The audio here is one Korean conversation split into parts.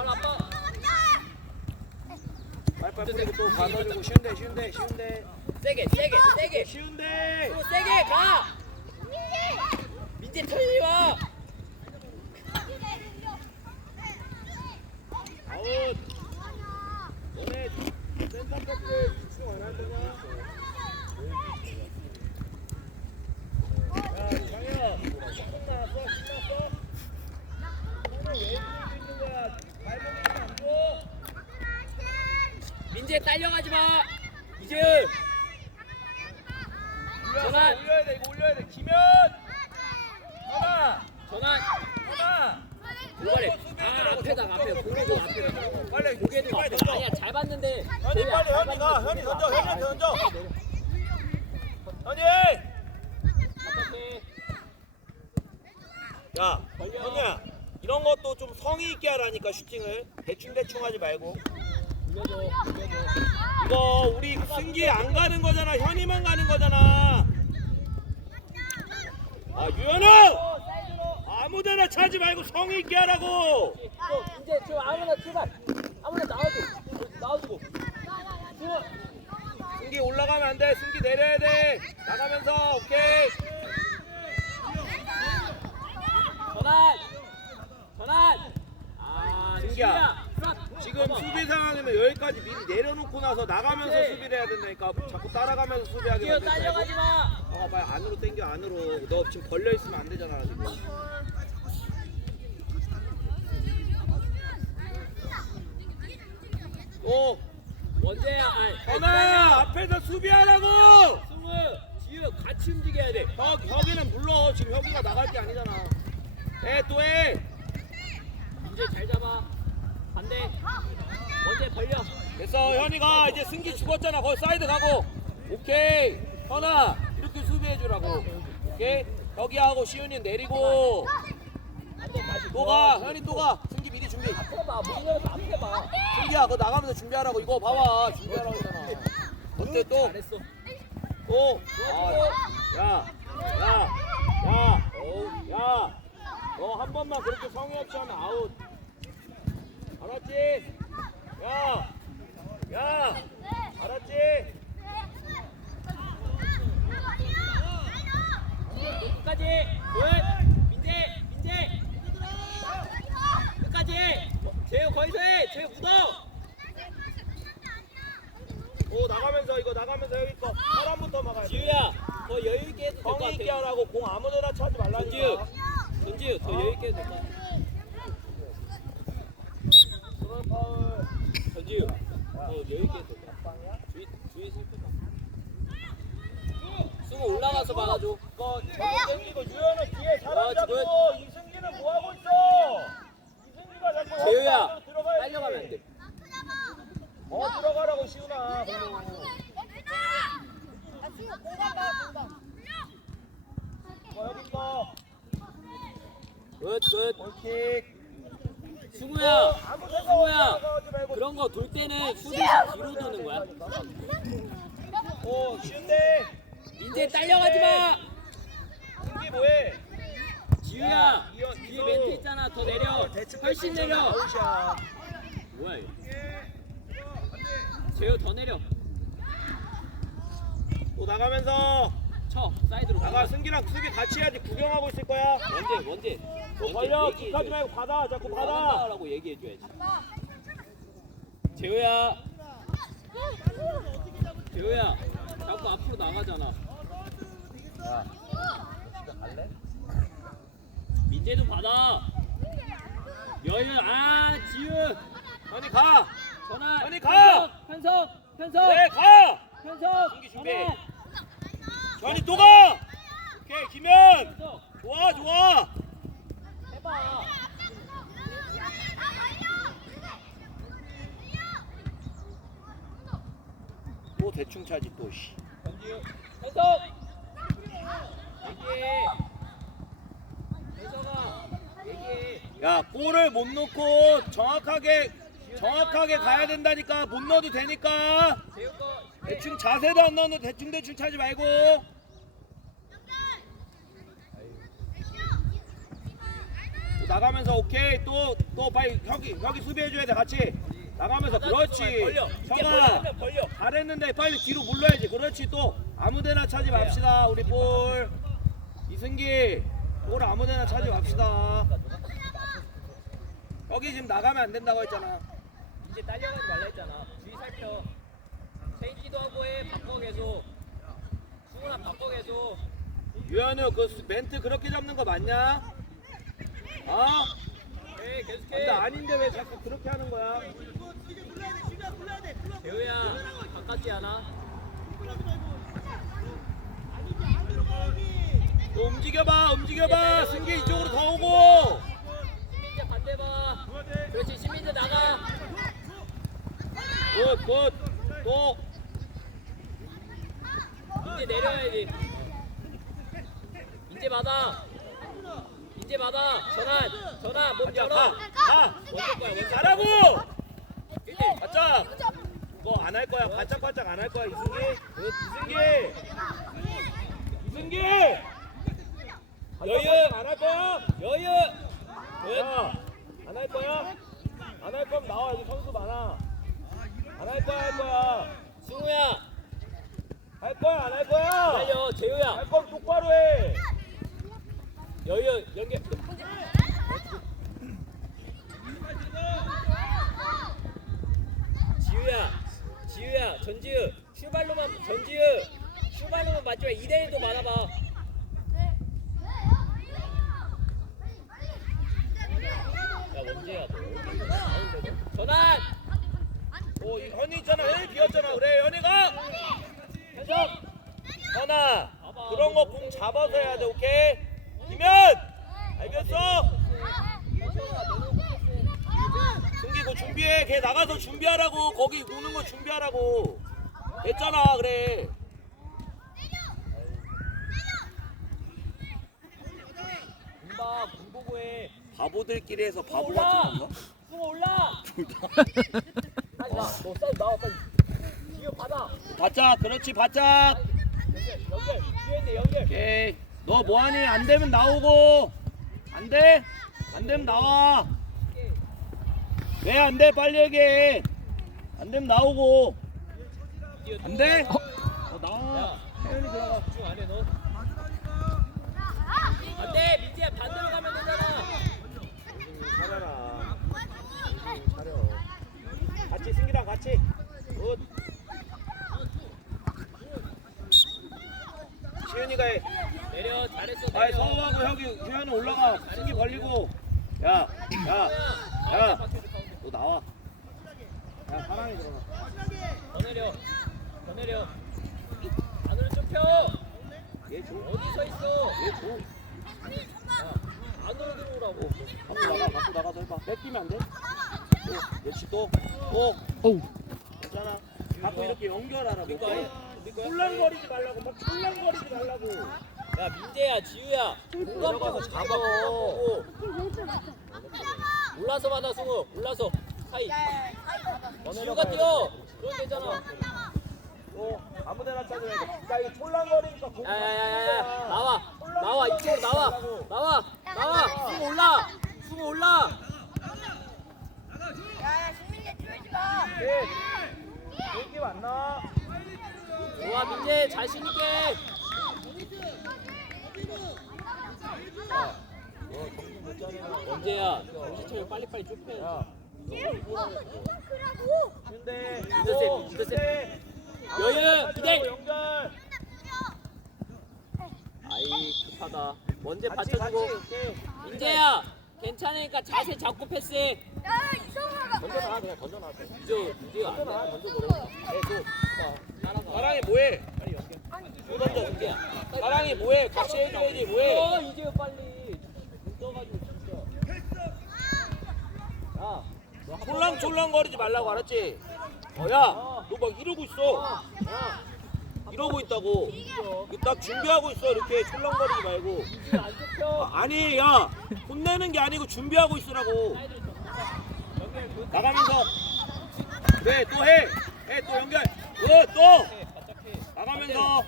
발 아파. 빨빨 뿌리고 또 가둬주고 쉬운데 쉬운데 쉬운데 세게 세게 세게. 쉬운데 또 세게 가. 민재 털지 마. 아웃 너네 센터백들 집중 안할 거냐? 야 장현 조금 나왔어 신났어? 오늘 왜 이러고 있는 거야? 발목이 안 줘? 민재 딸려가지 마. 이제 전환. 돼 올려야 돼 이거 올려야 돼 김현 하나 전환. 하나 도발해. 아 앞에다 앞에 고개도 앞에다. 빨리 고개도 빨리 앞에. 던져 아니야 잘 봤는데. 현이 빨리 잘 현이 가 봤는데 현이 던져 앞에. 현이한테 던져 현이 어떡해. 야 현이야 이런 것도 좀 성의 있게 하라니까 슈팅을 대충 대충 하지 말고. 이거 우리 승기 안 가는 거잖아 현이만 가는 거잖아 아 유현아 아무데나 차지 말고 성의 있게 하라고 또 이제 저 아무나 출발. 아무나 나와줘. 나와주고. 승원. 승기 올라가면 안 돼 승기 내려야 돼 나가면서 오케이 전환. 전환. 아 승기야. 지금 수비 상황이면 여기까지 미리 내려놓고 나서 나가면서. 수비를 해야 된다니까 자꾸 따라가면서 수비하게 뛰어 딸려가지 말고. 마. 어 빨리 안으로 당겨 안으로 너 지금 걸려 있으면 안 되잖아 지금 오 원재야. 아니, 현아 앞에서 수비하라고 승우, 지우 같이 움직여야 돼. 혁 혁이는 물러 지금 혁이가 나갈 게 아니잖아 해 또해 민재 잘 잡아. 반대. 원재 벌려. 됐어 현이가 이제 승기 죽었잖아 거기 사이드 가고 오케이 현아 이렇게 수비해 주라고 오케이 혁이하고 시윤이 내리고. 또가 현이 또가 승기 미리 준비 앞에 봐. 문 열어서 앞에 봐. 승기야 그거 나가면서 준비하라고 이거 봐봐 준비하라고 했잖아 어때 또? 잘했어. 또? 아, 야, 야, 야, 어우, 야, 너 한 번만 그렇게 성의 없이 하면 아웃. 알았지? 야, 야, 알았지? 끝까지. 굿. 민재, 민재. 끝까지. 재우 거기서 해. 재우 묻어. 오 나가면서 이거 나가면서 여기 거 사람부터 막아야 돼. 지우야, 더 여유 있게 해도 될 것 성의 있게 같아. 하라고 공 아무데나 차지 전지우, 말라니까. 전지우 더 여유 있게 해도 될 것 같아. 그럴 파울. 전지우, 더 여유 있게 해도 될 것 같아. 주의, 주의 슬프다. 승우 올라가서 막아줘. 이거 저기 땡기고 유현은 뒤에 사람 아, 잡고 이승기는 뭐 하고 있어? 이승기가 자꾸 들어가야지. 딸려가면 안 돼. 어 들어가라고 시훈아. 그럼. 어, 여기 거 굿, 굿. 골킥. 승우야, 생각 승우야. 그런 거 돌 때는 수비 뒤로 도는 거야. 오 쉬운데. 민재 딸려가지 마. 승기 뭐해? 지우야, 이어- 뒤에 이거- 멘트 있잖아. 더 내려. 대충 훨씬 내려. 아웃이야. 뭐야 이거? 재우 더 내려. 또 나가면서 쳐. 사이드로. 나가 승기랑 수비 같이 해야지 구경하고 있을 거야. 원재, 원재. 또 벌려 킥하지 말고 받아 자꾸 받아. 받아라고 얘기해줘야지. 재우야, 재우야. 자꾸 앞으로 나가잖아. 야? 민재도 받아. 여유. 아, 지우. 현이 가. 전환. 아니, 가! 현석, 현석, 그래 가. 현석. 승기 준비. 현이 또 가. 오케이 김현. 좋아 좋아. 해봐. 또 대충 차지 또 씨. 현석. 얘기해. 현석아. 얘기해. 야 골을 못 넣고 정확하게 정확하게 가야 된다니까. 못 넣어도 되니까. 대충 자세도 안 넣는 대충 대충 차지 말고. 나가면서 오케이. 또또 빨리 혁이 혁이 수비해줘야 돼 같이. 나가면서. 그렇지. 형아. 잘했는데 빨리 뒤로 물러야지. 그렇지. 또 아무데나 차지 맙시다 우리 볼 이승기 볼 아무데나 차지 맙시다 여기 지금 나가면 안 된다고 했잖아 이제 딸려가지 말라 했잖아. 주의 살펴. 체인지도 하고 해. 바꿔 계속. 승훈아 바꿔 계속. 유현우 그 수- 멘트 그렇게 잡는 거 맞냐? 어? 해 계속해. 근데 아닌데 왜 자꾸 그렇게 하는 거야? 재우야 바깥지 않아? 또 움직여봐 움직여봐 승기 이쪽으로 더 오고 신민재 반대 봐. 그렇지 신민재 나가. 굿굿또 이제 내려야지. 이제 받아. 이제 받아. 전환 전환 몸 자, 열어. 가, 가. 잘하고 1대1. 바짝 그거 안할 거야 바짝바짝 안 할 거야 이승기 이승기 이승기 여유. 안 할 거야? 여유. 야, 안할 거야? 안 할 거면 나와 여기 선수 많아 안 할 거야 할 거야 승우야 할 거야 안 할 거야? 달려 재우야 할 거면 똑바로 해 여유 연결. 지우야 지우야 전지우 슈발로만 전지우 슈발로만 맞지 마 2대1도 많아봐 야 원재야 너 전환 오, 이 현이 있잖아. 현이 비었잖아. 그래, 현이가. 해석. 현아, 그런 거 공 잡아서 해야 돼, 오케이? 김현, 알겠어? 승기 그 준비해. 걔 나가서 준비하라고. 거기 오는 거 준비하라고. 됐잖아, 그래. 보고 바보들끼리 해서 바보 같은 건가? 승우 올라 너 사이드 나와 빨리 지우 받아 바짝, 그렇지, 바짝. 연결 연결 지우인데 연결 오케이. 너 뭐하니? 안 되면 나오고. 안 돼? 안 되면 나와. 왜 안 돼? 빨리 얘기해. 안 되면 나오고. 안 돼? 어, 나와. 야 혜연이 들어가. 집중 안해 너 안돼 민지야 반대로 가면 되잖아 차려라. 차려. 같이 승기랑 같이. 굿. 시윤이가 해. 내려 잘했어 아이 내려 서우하고 형이 휴현은 올라가. 승기 벌리고. 야, 야, 야. 너 나와. 야, 사랑이 들어가. 더 내려 더 내려 안으로 좁혀 얘 줘. 어디 서 있어 얘 줘. 야 안으로 들어오라고 갖고 나가, 갖고 뺏기면 안 돼? 또, 그렇지, 또, 또. 어우. 괜찮아. 갖고 이렇게 연결하라고. 우리 거야. 우리 거야. 촐랑거리지 말라고, 막 촐랑거리지 말라고. 야 민재야 지우야. 보고 잡아. 올라서 받아 승우. 올라서. 사이. 지우가 뛰어. 그럼 되잖아. 또, 아무데나 찾아야 돼. 야, 이거 촐랑거리니까 공. 야야야야야. 나와. 나와. 이쪽으로 나와. 나와. 나와. 승우 올라. 승우 올라 야야 느낌 안 나. 좋아 민재 자신 있게 원재야 정신 차려 빨리빨리 좁혀 야. 근데. 또, 이더세. 근데. 여유, 기대. 연결. 아이 급하다 같이, 받쳐주고 같이. 민재야 괜찮으니까 자세 잡고 패스해 야 이성아가. 던져 놔, 그냥 던져 놔. 이제 이제 안 돼. 던져버려. 따라가 사랑이 뭐해? 빨리 연결 또 던져. 연계야 사랑이 뭐해? 같이 해줘야지, 뭐해? 어 이제 빨리 눈 떠가지고 진짜 야 촐랑촐랑 거리지 말라고 알았지? 어, 야, 너 막 이러고 있어. 야, 이러고 있다고. 딱 준비하고 있어. 이렇게 촐랑거리지 말고. 아, 아니, 야, 혼내는 게 아니고 준비하고 있으라고. 나가면서. 그래, 또 해. 해, 또 연결. 굿, 또. 해, 바짝 해. 나가면서.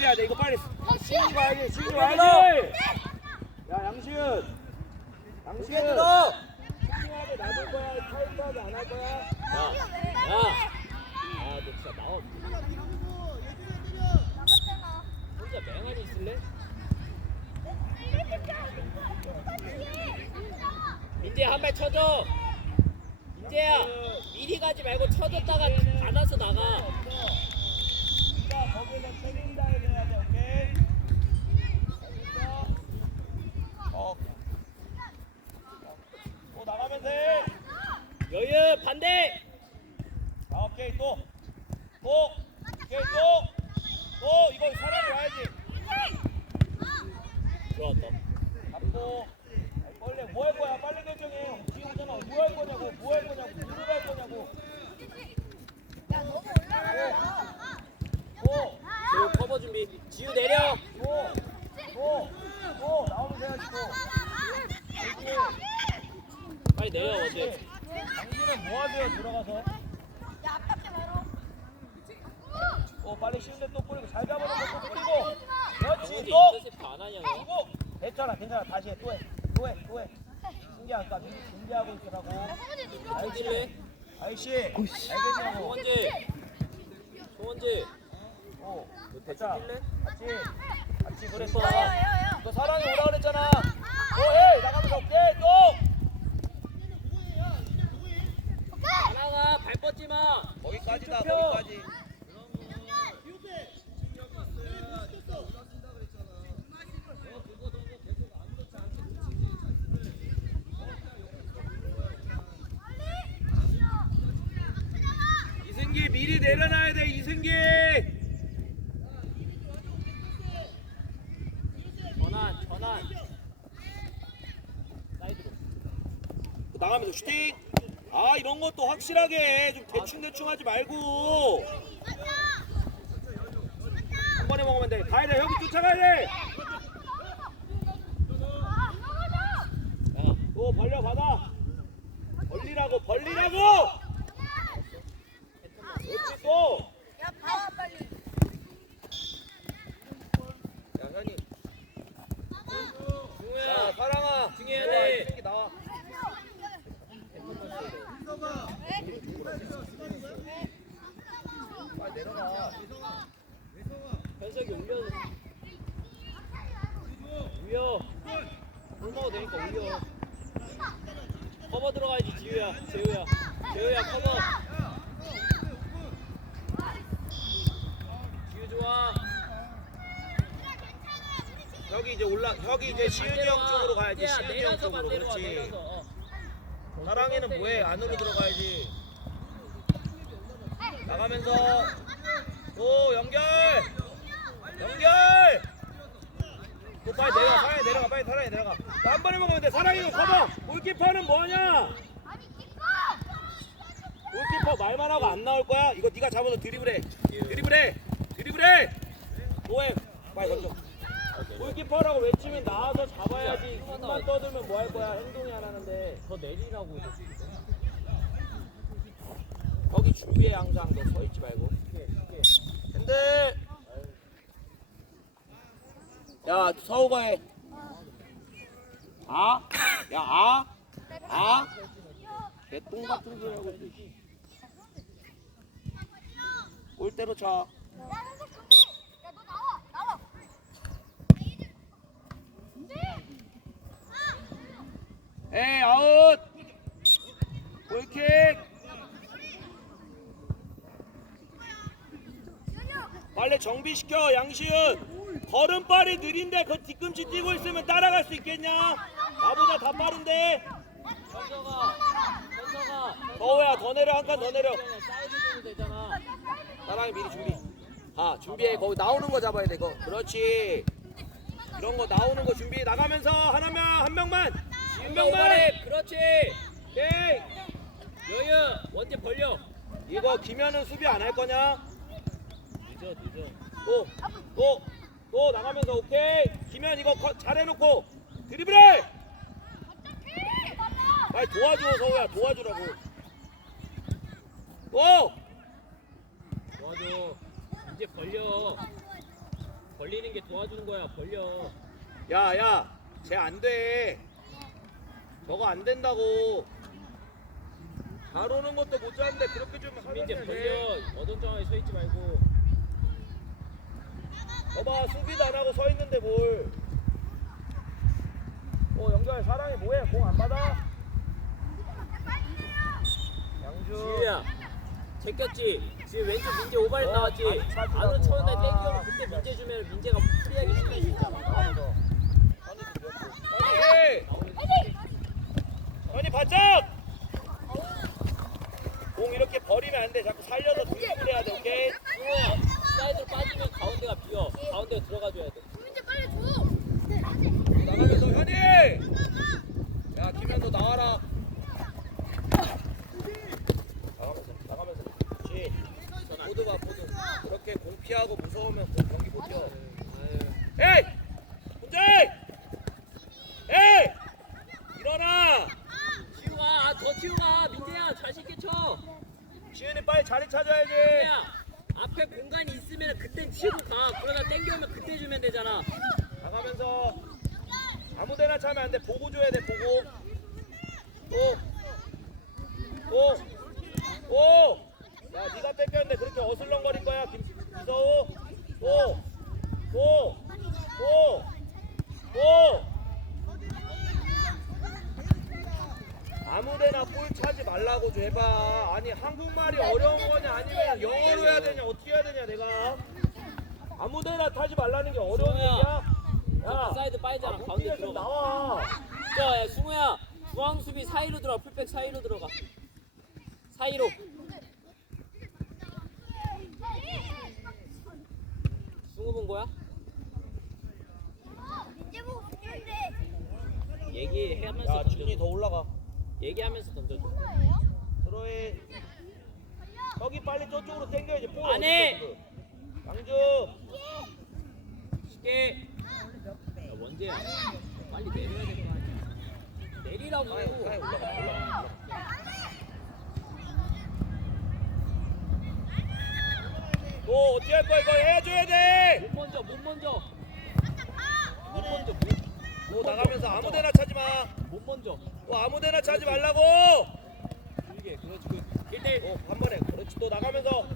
해야 돼. 이거 빨리. 시윤이 가야지. 시윤이 와야지. 야, 고개 들어. 싱싱하게 놔둘 거야? 타이트하게 안할 거야? 야, 야. 아, 너 진짜 나와. 혼자 맹하니 있을래? 민재 한발 쳐줘. 민재야, 미리 가지 말고 쳐줬다가 안아서 나가. 자, 거기서 때린다 해야 돼, 오케이? 알겠어? 어. 또 나가면 돼. 여유 반대. 자, 오케이, 또. 또. 오케이, 또. 또, 이거 사람이 와야지. 들어왔다. 잡고. 빨리, 뭐 할 거야? 빨리 결정해. 지금 오잖아. 뭐할 거냐고, 뭐할 거냐고, 누구 할 거냐고. 야 너무 올라가라. 또. 지우 커버 준비. 지우 내려. 또. 또. 또. 나오면 돼야지, 또. 그렇지. 빨리 내려 먼저. 당신은 뭐 하세요, 들어가서? 야 아깝게 말어. 어 빨리 쉬운데 또 뿌리고 잘 잡아놓고 또 뿌리고 언제 그렇지 또 인터셉트 안 하냐 너? 뿌리고 됐잖아 괜찮아 다시 해또해또해또해 신기하니까 미리 준비하고 있으라고 안 뛸래? 아이씨 알겠냐고 송원재. 송원재. 어 너 됐자 대충 뛸래? 같이 같이 그래 야, 야, 야, 야. 너 사랑이 오라 그랬잖아 또해 나가면서 오케이 또 나가 발 뻗지 마. 거기까지다 좁혀. 거기까지 이승기 미리 내려놔야 돼 이승기 전환 전환. 사이드로. 나가면서 슈팅 아 이런 것도 확실하게 해. 좀 대충 대충 하지 말고 한 번에 먹으면 돼 가야 돼 여기 쫓아가야 돼또 야. 벌려 받아 벌리라고 벌리라고 그렇지 또 야 봐봐 빨리. 야, 현이. 중우야. 자, 사랑아. 중요해야 나와, 돼. 이 새끼 나와. 빨리 내려가. 현석이 올려. 올려. 굶어도 되니까 올려. 커버 들어가야지 지우야. 재우야. 재우야 커버. 지우 좋아. 여기 이제 올라, 여기 이제 시윤이 형 쪽으로 가야지. 야, 시윤이 형 쪽으로. 그렇지. 사랑이는 뭐해? 안으로 들어가야지. 나가면서. 오, 연결. 연결. 또 빨리 내려가. 사랑이 내려가. 빨리 사랑이 내려가. 나한 번에 먹으면 돼. 사랑이 커버. 골키퍼는 뭐하냐? 골키퍼 말만 하고 안 나올 거야? 이거 네가 잡아서 드리블해. 드리블해. 드리블해. 뭐해? 빨리 던져. 골키퍼라고 외치면 나와서 잡아야지. 손만 떠들면 뭐 할 거야? 행동이 안 하는데. 더 내리라고. 거기 준비해 항상 너 서 있지 말고. 근데 야 서우가 해. 아? 야 아? 아? 개똥 같은 소리 하고 있어. 골대로 차. 에이 아웃. 골킥. 빨리 정비시켜 양시은. 걸음발이 느린데 그 뒤꿈치 뛰고 있으면 따라갈 수 있겠냐? 나보다 다 빠른데. 현석아. 현석아. 더우야 더 내려 한 칸 더 내려. 사이드 줘도 되잖아. 사랑이 미리 준비. 아 준비해 거기 나오는 거 잡아야 돼 이거. 그렇지. 이런 거 나오는 거 준비 나가면서 하나면 한 명만 한 명만. 오버랩. 그렇지. 오케이. 여유. 원재 벌려. 이거 기면은 수비 안 할 거냐? 또, 또, 또 나가면서 오케이. 기면 이거 컷 잘해놓고 드리블해. 빨리 도와줘 서우야 도와주라고. 또. 도와줘. 이제 벌려. 벌리는 게 도와주는 거야. 벌려. 야, 야, 쟤 안 돼. 저거 안 된다고. 잘 오는 것도 못 잡는데 그렇게 좀 하면 벌려 돼. 어정쩡하게 서 있지 말고 봐봐 수비도 안 하고 서 있는데 뭘. 어 영절 사랑이 뭐해? 공 안 받아? 양주. 지우야 제꼈지 지금 왼쪽 민재 오바렛 어, 나왔지. 안으로 쳤는데 아. 땡기면 그때 민재 주면 민재가 프리하게 슛할 수 있잖아 현이! 현이 바짝! 공 이렇게 버리면 안 돼. 자꾸 살려서 등록을 해야 돼, 오케이? 사이드로 빠지면 가운데가 비어 가운데가 들어가줘야 돼 민재 빨리 줘. 나가면서 현이! 야, 김현도 나와라. 나가면서, 나가면서. 그렇지. 포드 봐, 포드. 그렇게 공 피하고 무서우면 공 경기 못 뛰어. 에이! 문제! 에이! 일어나! 지우가 아, 더 지우가 민재야 자신 있게 쳐 시은이 빨리 자리 찾아야지. 민재야 앞에 공간이 있 으면 그땐 치고 가 그러다 땡겨오면 그때 주면 되잖아 나가면서 아무 데나 차면 안 돼. 보고 줘야 돼. 보고. 또. 또. 오. 야, 네가 뺏겼는데 그렇게 어슬렁거릴 거야. 김 이서우. 또. 또. 또. 또. 아무데나 볼 차지 말라고 좀 해봐. 아니 한국말이 어려운 거냐 아니면 영어로 해야 되냐 어떻게 해야 되냐 내가. 아무데나 타지 말라는 게 어려운 승우야. 얘기야. 야, 사이드 빠지잖아 아, 가운데 좀 들어가 나와. 자, 야, 승우야, 중앙 수비 사이로 들어가, 풀백 사이로 들어가. 사이로. 승우 본 거야? 보고 싶은데. 얘기하면서 야, 준이. 더 올라가. 얘기하면서 던져줘. 들어해. 여기 빨리 저쪽으로 당겨야지. 볼 안 해. 양주. 쉽게. 야, 원재야, 빨리 내려야 될거 아니야. 내리라고. 올라가. 올라가. 너 어떻게 할 거야? 이거 해줘야 돼. 못 먼저, 못 먼저. 못 먼저, 못. 너 나가면서 아무데나 차지 마. 못 먼저. 너 아무데나 차지 말라고. 길게, 그렇지. 그 1대1. 어, 한 번에. 그렇지. 또 나가면서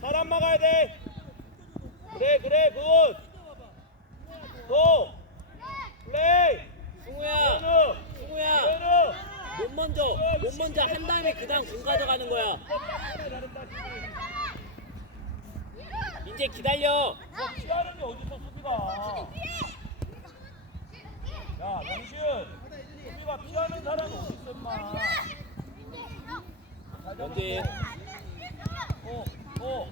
사람 막아야 돼. 그래, 그래, 굿. 또. 플레이. 승우야. 승우야. 못 먼저, 못 먼저 한 다음에 그 다음 공 가져가는 거야. 민재 기다려. 뭐 피하는 게 어디서 수비가? 야, 명시 은. 수비가 피하는 사람이 어딨어, 임마. 연재 어, 어.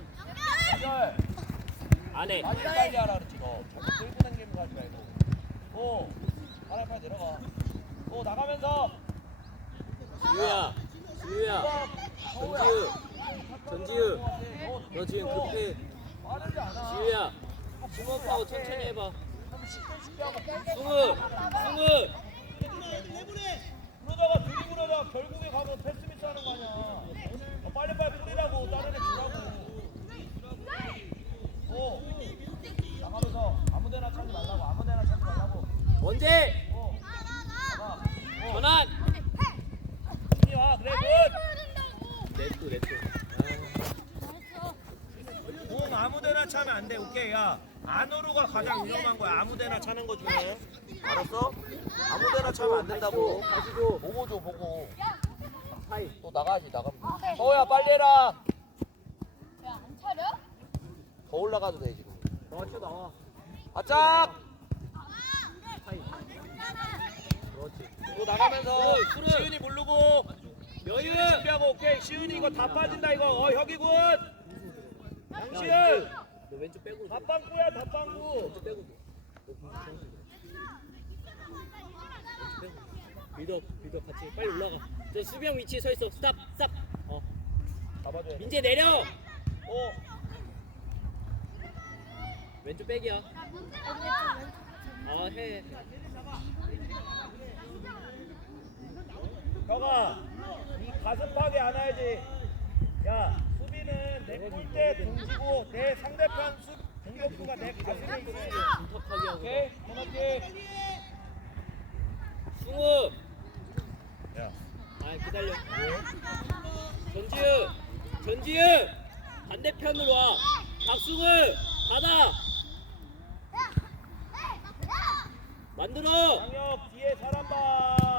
연결. 안 해. 빨리 빨리 하라 그랬지, 너. 자꾸 끌고 당기는 거 하지 말고. 어. 빨리 빨리 내려가. 어, 나가면서. 지우야, 지우야, 전지우, 전지우, 어, 너 지금 급해. 빠르지 않아. 지우야, 승우하고 천천히 해봐. 승우, 승우, 그러다가 드리블하다가 결국에 가면 패스 미스 하는 거 아니야. 어, 빨리빨리 뿌리라고 다른 애 주라고. 어. 나가면서 아무 데나 차지 말라고 아무 데나 차지 말라고. 원재, 어. 나가. 어. 전환. 준이 와 그래 굿. 냅둬, 냅둬. 공 아무 데나 차면 안 돼. 오케이 야. 안으로가 가장 위험한 거야. 아무 데나 차는 거 중에. 알았어? 아무데나 차면 안 된다고. 줘. 보고 줘 보고. 사이. 또 나가야지 나가면. 서야 빨리 해라. 야안 차려? 더 올라가도 돼 지금. 나와. 바짝. 사이. 그렇지. 또 나가면서 어, 술은. 시은이 모르고 여유. 준비하고 오케이 시은이 이거 다 빠진다 이거 어 혁이 굿 야, 양시은 너 왼쪽 빼고. 줘. 다빵구야 다빵구 왼쪽 빼고. 빌드업, 빌드업 같이 빨리 올라가. 저 수비형 위치에 서 있어. 스탑, 스탑. 어. 잡아줘야 돼 민재 내려. 어 왼쪽 백이야. 아 해. 혁아 이 가슴 파괴 안 해야지 야 수비는 내 골대 등지고 내 상대편 수 공격수가 내 가슴에 있어야지 분석하게 하고. 오케이 전업기 승우. 야아 기다려. 전지우, 전지우 반대편으로 와. 박승을 받아. 만들어. 장혁 뒤에 사람 봐